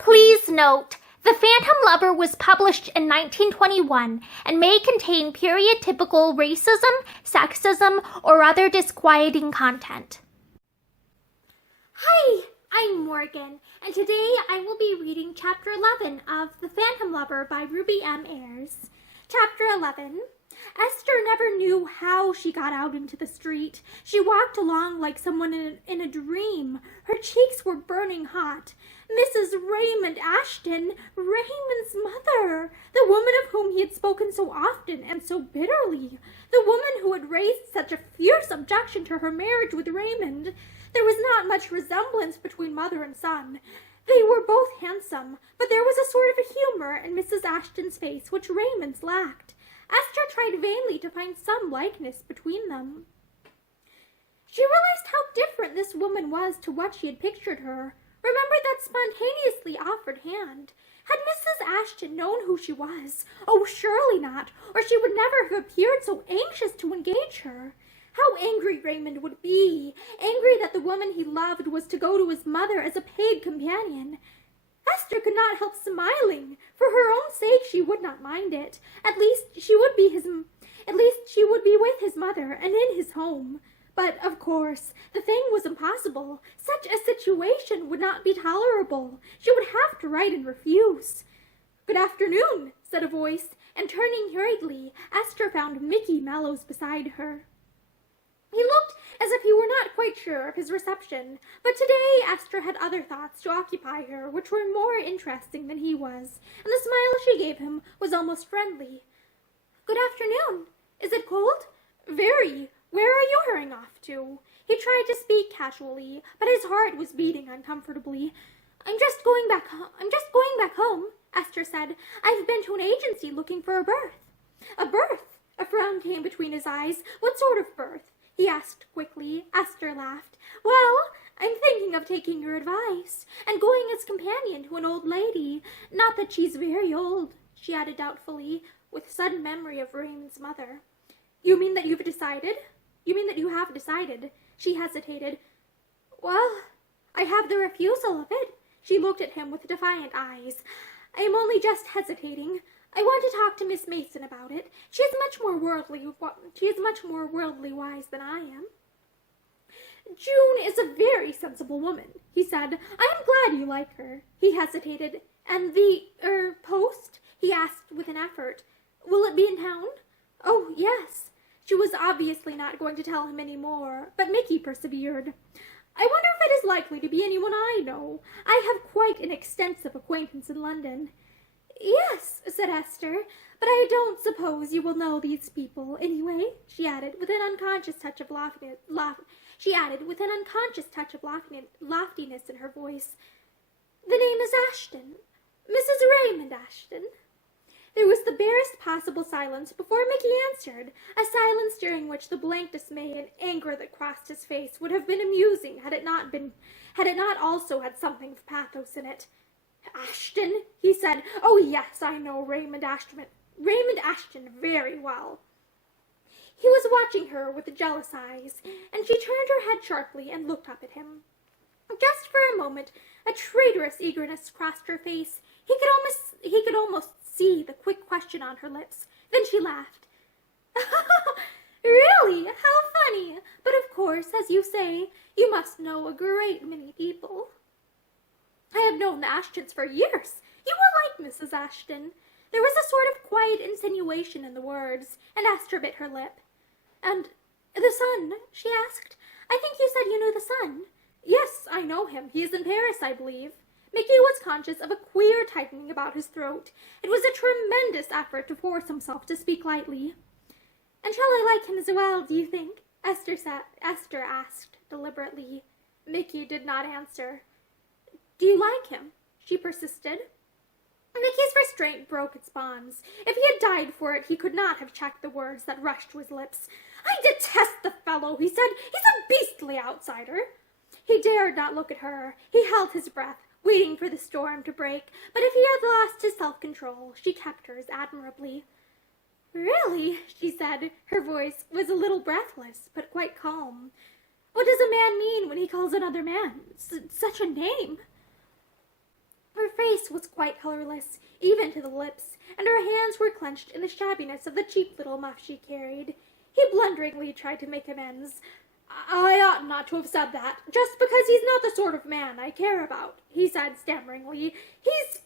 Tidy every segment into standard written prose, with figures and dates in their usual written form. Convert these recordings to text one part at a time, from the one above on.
Please note, The Phantom Lover was published in 1921 and may contain period-typical racism, sexism, or other disquieting content. Hi, I'm Morgan, and today I will be reading Chapter 11 of The Phantom Lover by Ruby M. Ayres. Chapter 11. Esther never knew how she got out into the street. She walked along like someone in a dream. Her cheeks were burning hot. Mrs. Raymond Ashton, Raymond's mother, the woman of whom he had spoken so often and so bitterly, the woman who had raised such a fierce objection to her marriage with Raymond. There was not much resemblance between mother and son. They were both handsome, but there was a sort of a humor in Mrs. Ashton's face which Raymond's lacked. Esther tried vainly to find some likeness between them. She realized how different this woman was to what she had pictured her. Remembered that spontaneously offered hand. Had Mrs. Ashton known who she was? Oh, surely not, or she would never have appeared so anxious to engage her. How angry Raymond would be, angry that the woman he loved was to go to his mother as a paid companion. Esther could not help smiling. For her own sake she would not mind it. At least she would be with his mother and in his home. But, of course, the thing was impossible. Such a situation would not be tolerable. She would have to write and refuse. "Good afternoon," said a voice, and turning hurriedly, Esther found Mickey Mallows beside her. He looked as if he were not quite sure of his reception, but today Esther had other thoughts to occupy her which were more interesting than he was, and the smile she gave him was almost friendly. "Good afternoon. Is it cold?" "Very. Where are you hurrying off to?" He tried to speak casually, but his heart was beating uncomfortably. I'm just going back home, Esther said. "I've been to an agency looking for a berth." "A berth?" A frown came between his eyes. "What sort of berth?" he asked quickly. Esther laughed. "Well, I'm thinking of taking your advice, and going as companion to an old lady. Not that she's very old," she added doubtfully, with sudden memory of Raymond's mother. You mean that you have decided? She hesitated. "Well, I have the refusal of it." She looked at him with defiant eyes. "I am only just hesitating. I want to talk to Miss Mason about it. She is much more worldly wise than I am." "June is a very sensible woman," he said. "I am glad you like her." He hesitated. "And the post?" he asked with an effort. "Will it be in town?" "Oh, yes." She was obviously not going to tell him any more, but Mickey persevered. "I wonder if it is likely to be anyone I know. I have quite an extensive acquaintance in London." "Yes," said Esther, "but I don't suppose you will know these people, anyway," she added with an unconscious touch of loftiness in her voice. "The name is Ashton. Mrs. Raymond Ashton." There was the barest possible silence before Mickey answered, a silence during which the blank dismay and anger that crossed his face would have been amusing had it not also had something of pathos in it. "Ashton," he said. "Oh, yes, I know Raymond Ashton very well." He was watching her with jealous eyes, and she turned her head sharply and looked up at him. Just for a moment, a traitorous eagerness crossed her face. He could almost see the quick question on her lips. Then she laughed. "Really? How funny! But of course, as you say, you must know a great many people." "I have known the Ashtons for years. You are like Mrs. Ashton." There was a sort of quiet insinuation in the words, and Esther bit her lip. "And the son?" she asked. "I think you said you knew the son." "Yes, I know him. He is in Paris, I believe." Mickey was conscious of a queer tightening about his throat. It was a tremendous effort to force himself to speak lightly. "And shall I like him as well, do you think?" Esther asked deliberately. Mickey did not answer. "Do you like him?" she persisted. Mickey's restraint broke its bonds. If he had died for it, he could not have checked the words that rushed to his lips. "I detest the fellow," he said. "He's a beastly outsider." He dared not look at her. He held his breath, waiting for the storm to break, but if he had lost his self-control, she kept hers admirably. "Really," she said. Her voice was a little breathless, but quite calm. "What does a man mean when he calls another man such a name?" Her face face was quite colorless, even to the lips, and her hands were clenched in the shabbiness of the cheap little muff she carried. He blunderingly tried to make amends. "I ought not to have said that, just because he's not the sort of man I care about," he said stammeringly. "He's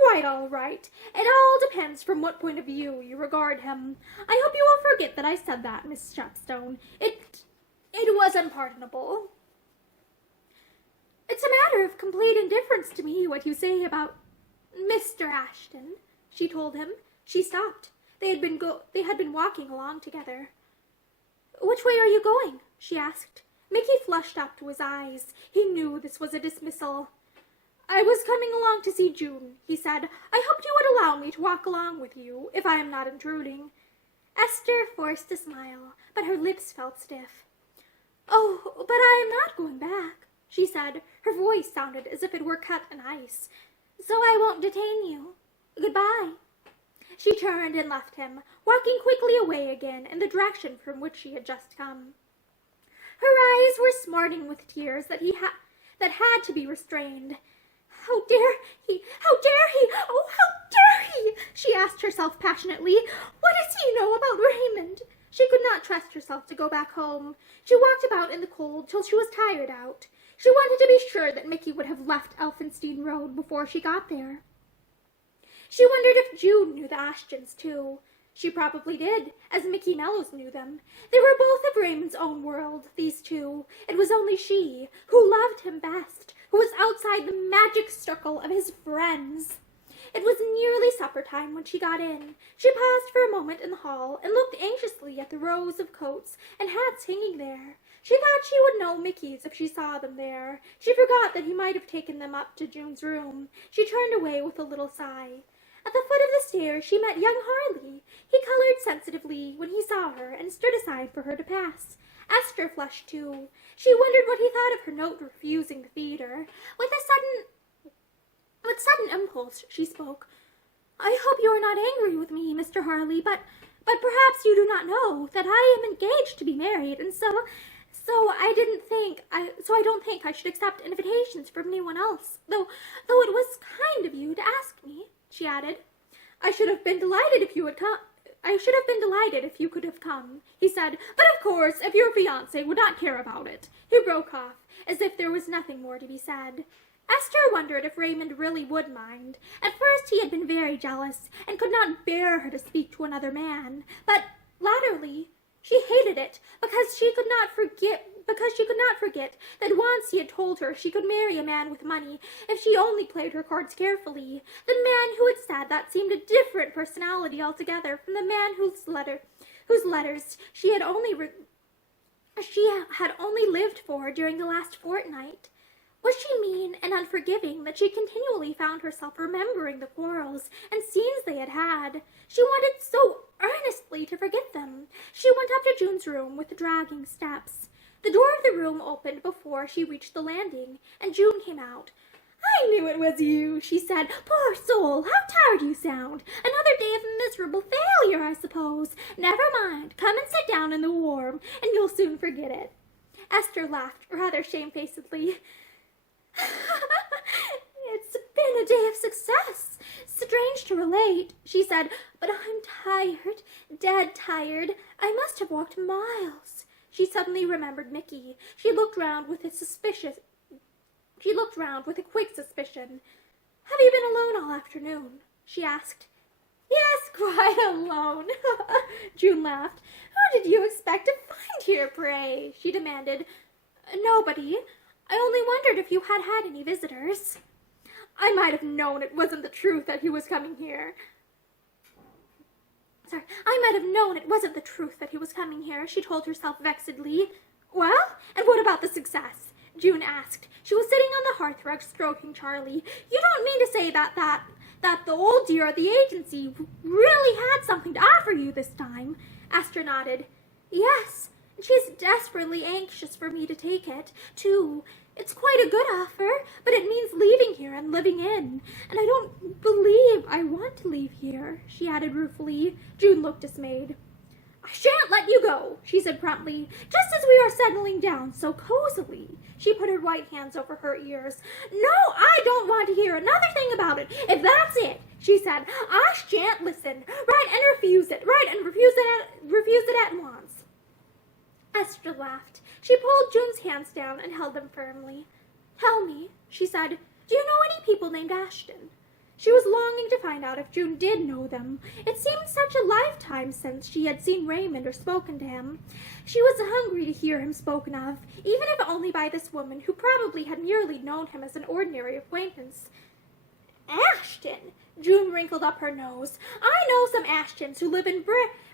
quite all right. It all depends from what point of view you regard him. I hope you will forget that I said that, Miss Shepstone. It was unpardonable." "It's a matter of complete indifference to me what you say about Mr. Ashton," she told him. She stopped. They had been walking along together. "Which way are you going?" she asked. Mickey flushed up to his eyes. He knew this was a dismissal. "I was coming along to see June," he said. "I hoped you would allow me to walk along with you, if I am not intruding." Esther forced a smile, but her lips felt stiff. "Oh, but I am not going back," she said. Her voice sounded as if it were cut in ice. "So I won't detain you. Goodbye." She turned and left him, walking quickly away again in the direction from which she had just come. Her eyes were smarting with tears that had to be restrained. How dare he? How dare he? Oh, how dare he? She asked herself passionately. What does he know about Raymond? She could not trust herself to go back home. She walked about in the cold till she was tired out. She wanted to be sure that Mickey would have left Elphinstone Road before she got there. She wondered if June knew the Ashtons, too. She probably did, as Mickey Mellows knew them. They were both of Raymond's own world, these two. It was only she, who loved him best, who was outside the magic circle of his friends. It was nearly supper time when she got in. She paused for a moment in the hall and looked anxiously at the rows of coats and hats hanging there. She thought she would know Mickey's if she saw them there. She forgot that he might have taken them up to June's room. She turned away with a little sigh. At the foot of the stairs she met young Harley. He colored sensitively when he saw her and stood aside for her to pass. Esther flushed too. She wondered what he thought of her note refusing to feed her. With sudden impulse she spoke. "I hope you are not angry with me, Mr. Harley, but perhaps you do not know that I am engaged to be married, and so I don't think I should accept invitations from anyone else, though it was kind of you to ask me," she added. I should have been delighted if you could have come," he said, "but of course, if your fiancé would not care about it." He broke off, as if there was nothing more to be said. Esther wondered if Raymond really would mind. At first he had been very jealous, and could not bear her to speak to another man, but latterly she hated it, because she could not forget that once he had told her she could marry a man with money if she only played her cards carefully. The man who had said that seemed a different personality altogether from the man whose letters she had only lived for during the last fortnight. Was she mean and unforgiving that she continually found herself remembering the quarrels and scenes they had had? She wanted so earnestly to forget them. She went up to June's room with dragging steps. The door of the room opened before she reached the landing, and June came out. "I knew it was you," she said. "Poor soul, how tired you sound. Another day of miserable failure, I suppose. Never mind, come and sit down in the warm, and you'll soon forget it." Esther laughed rather shamefacedly. "It's been a day of success. Strange to relate," she said, "but I'm tired, dead tired. I must have walked miles." She suddenly remembered Mickey. She looked round with a quick suspicion. "Have you been alone all afternoon?" she asked. "Yes, quite alone." June laughed. "Who did you expect to find here, pray?" she demanded. "Nobody. I only wondered if you had had any visitors." "I might have known it wasn't the truth that he was coming here." She told herself vexedly. "Well, and what about the success?" June asked. She was sitting on the hearthrug stroking Charlie. "You don't mean to say that the old dear at the agency really had something to offer you this time?" Esther nodded. "Yes, and she's desperately anxious for me to take it, too. It's quite a good offer, but it means leaving here and living in. And I don't believe I want to leave here," she added ruefully. June looked dismayed. "I shan't let you go," she said promptly, "just as we are settling down so cozily." She put her white hands over her ears. "No, I don't want to hear another thing about about it, if that's it, she said. I shan't listen. Right, and refuse it. Right, and refuse it at once. Esther laughed. She pulled June's hands down and held them firmly. Tell me, she said, do you know any people named Ashton? She was longing to find out if June did know them. It seemed such a lifetime since she had seen Raymond or spoken to him. She was hungry to hear him spoken of, even if only by this woman who probably had merely known him as an ordinary acquaintance. Ashton! June wrinkled up her nose. I know some Ashtons who live in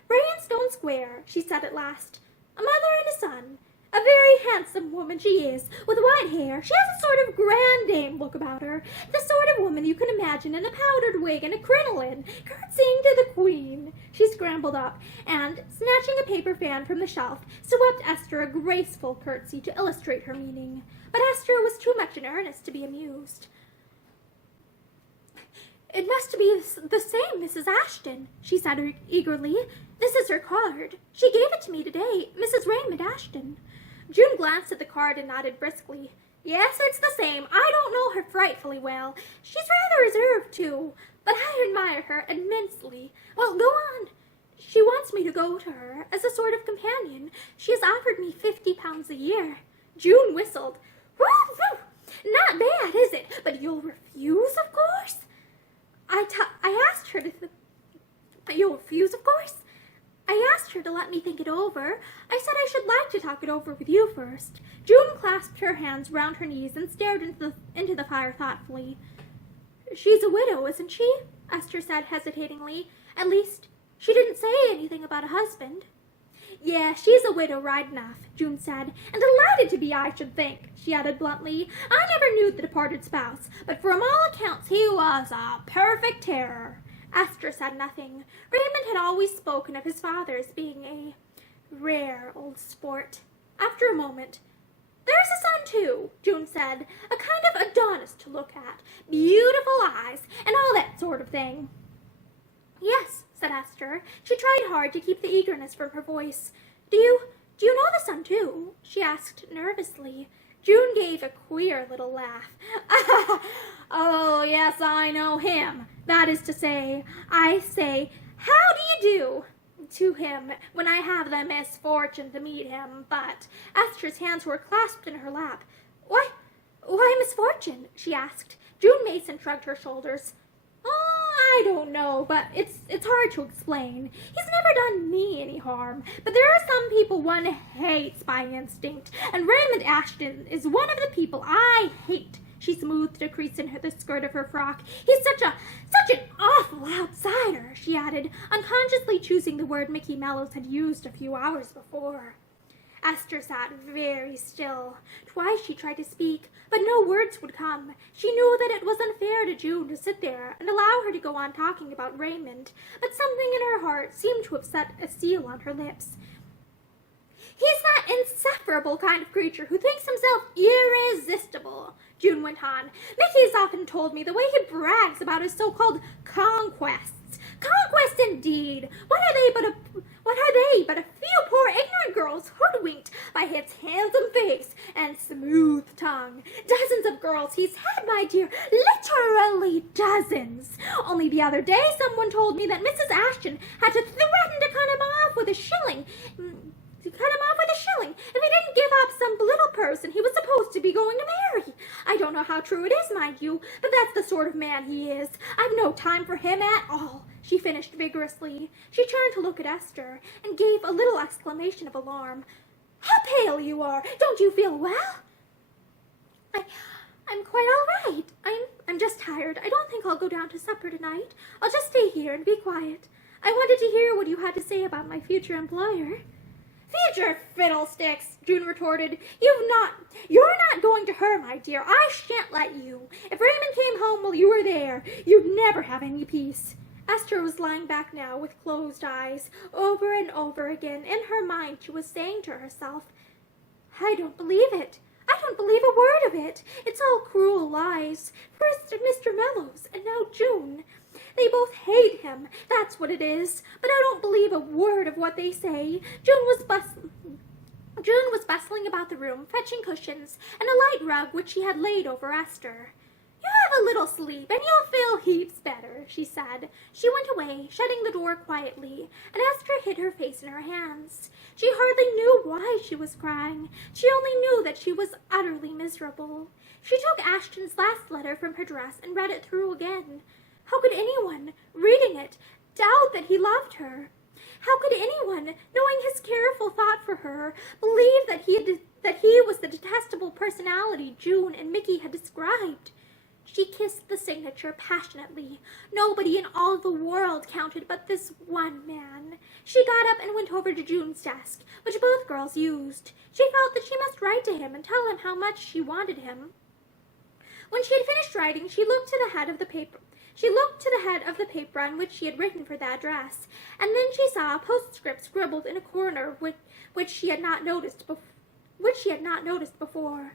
Brainstone Square, she said at last. A mother and a son. A very handsome woman she is, with white hair. She has a sort of grand dame look about her, the sort of woman you can imagine in a powdered wig and a crinoline, curtsying to the Queen. She scrambled up, and, snatching a paper fan from the shelf, swept Esther a graceful curtsy to illustrate her meaning. But Esther was too much in earnest to be amused. It must be the same Mrs. Ashton, she said eagerly. This is her card. She gave it to me today, Mrs. Raymond Ashton. June glanced at the card and nodded briskly. Yes, it's the same. I don't know her frightfully well. She's rather reserved, too, but I admire her immensely. Well, go on. She wants me to go to her as a sort of companion. She has offered me £50 a year. June whistled. Woo-hoo! Not bad, is it? But you'll refuse, of course? I asked her to... You'll refuse, of course? I asked her to let me think it over. I said I should like to talk it over with you first. June clasped her hands round her knees and stared into the fire thoughtfully. She's a widow, isn't she? Esther said hesitatingly. At least, she didn't say anything about a husband. Yeah, she's a widow right enough, June said, and delighted to be, I should think, she added bluntly. I never knew the departed spouse, but from all accounts he was a perfect terror. Esther said nothing. Raymond had always spoken of his father as being a rare old sport. After a moment, there's a son, too, June said, a kind of Adonis to look at, beautiful eyes, and all that sort of thing. Yes, said Esther. She tried hard to keep the eagerness from her voice. Do you know the son, too? She asked nervously. June gave a queer little laugh. Oh, yes, I know him. That is to say, I say, how do you do to him when I have the misfortune to meet him. But Esther's hands were clasped in her lap. Why misfortune? She asked. June Mason shrugged her shoulders. I don't know, but it's hard to explain. He's never done me any harm, but there are some people one hates by instinct, and Raymond Ashton is one of the people I hate. She smoothed a crease in the skirt of her frock. He's such an awful outsider, she added, unconsciously choosing the word Mickey Mellows had used a few hours before. Esther sat very still. Twice she tried to speak, but no words would come. She knew that it was unfair to June to sit there and allow her to go on talking about Raymond, but something in her heart seemed to have set a seal on her lips. He's that insufferable kind of creature who thinks himself irresistible, June went on. Mickey's often told me the way he brags about his so-called conquests. Conquests indeed! What are they but a few poor ignorant girls hoodwinked by his handsome face and smooth tongue? Dozens of girls he's had, my dear, literally dozens. Only the other day someone told me that Mrs. Ashton had to threaten to cut him off with a shilling if he didn't give up some little person he was supposed to be going to marry. I don't know how true it is, mind you, but that's the sort of man he is. I've no time for him at all, she finished vigorously. She turned to look at Esther and gave a little exclamation of alarm. How pale you are! Don't you feel well? I'm quite all right. I'm just tired. I don't think I'll go down to supper tonight. I'll just stay here and be quiet. I wanted to hear what you had to say about my future employer. Future fiddlesticks, June retorted. You're not going to her, my dear. I shan't let you. If Raymond came home while you were there, you'd never have any peace. Esther was lying back now with closed eyes. Over and over again, in her mind, she was saying to herself, I don't believe it. I don't believe a word of it. It's all cruel lies. First Mr. Mellows, and now June. They both hate him, that's what it is. But I don't believe a word of what they say. June was bustling about the room, fetching cushions and a light rug which she had laid over Esther. You have "Have a little sleep, and you'll feel heaps better," she said. She went away, shutting the door quietly, and Esther hid her face in her hands. She hardly knew why she was crying. She only knew that she was utterly miserable. She took Ashton's last letter from her dress and read it through again. How could anyone, reading it, doubt that he loved her? How could anyone, knowing his careful thought for her, believe that he was the detestable personality June and Mickey had described? She kissed the signature passionately. Nobody in all the world counted but this one man. She got up and went over to June's desk, which both girls used. She felt that she must write to him and tell him how much she wanted him. When she had finished writing, she looked to the head of the paper on which she had written for the address, and then she saw a postscript scribbled in a corner which she had not noticed before.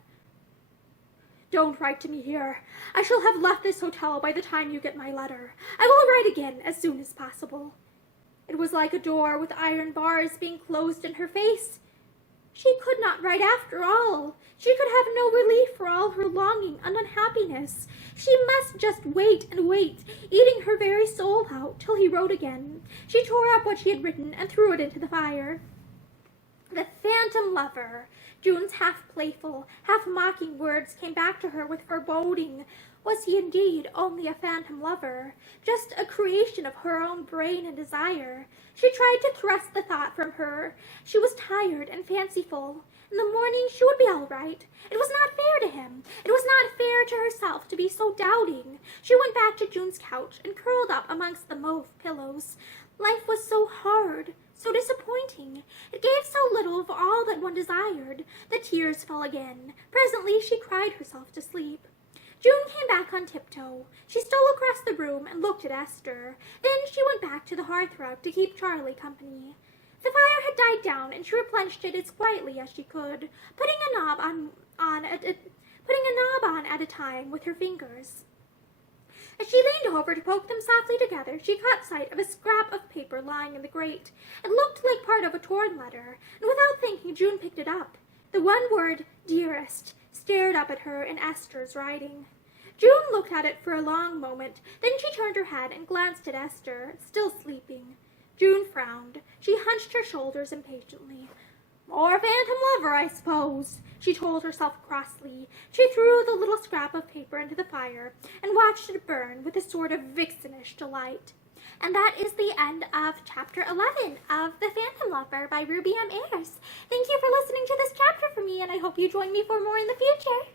"Don't write to me here. I shall have left this hotel by the time you get my letter. I will write again as soon as possible." It was like a door with iron bars being closed in her face. She could not write after all. She could have no relief for all her longing and unhappiness. She must just wait and wait, eating her very soul out, till he wrote again. She tore up what she had written and threw it into the fire. The phantom lover. June's half-playful, half-mocking words came back to her with foreboding. Was he indeed only a phantom lover, just a creation of her own brain and desire? She tried to thrust the thought from her. She was tired and fanciful. In the morning she would be all right. It was not fair to him. It was not fair to herself to be so doubting. She went back to June's couch and curled up amongst the mauve pillows. Life was so hard, so disappointing. It gave so little of all that one desired. The tears fell again. Presently she cried herself to sleep. June came back on tiptoe. She stole across the room and looked at Esther. Then she went back to the hearthrug to keep Charlie company. The fire had died down, and she replenished it as quietly as she could, putting a knob on at a time with her fingers. As she leaned over to poke them softly together, she caught sight of a scrap of paper lying in the grate. It looked like part of a torn letter, and without thinking, June picked it up. The one word, "dearest," stared up at her in Esther's writing. June looked at it for a long moment. Then she turned her head and glanced at Esther, still sleeping. June frowned. She hunched her shoulders impatiently. "More phantom lover, I suppose," she told herself crossly. She threw the little scrap of paper into the fire and watched it burn with a sort of vixenish delight. And that is the end of Chapter 11 of The Phantom Lover by Ruby M. Ayres. Thank you for listening to this chapter for me, and I hope you join me for more in the future.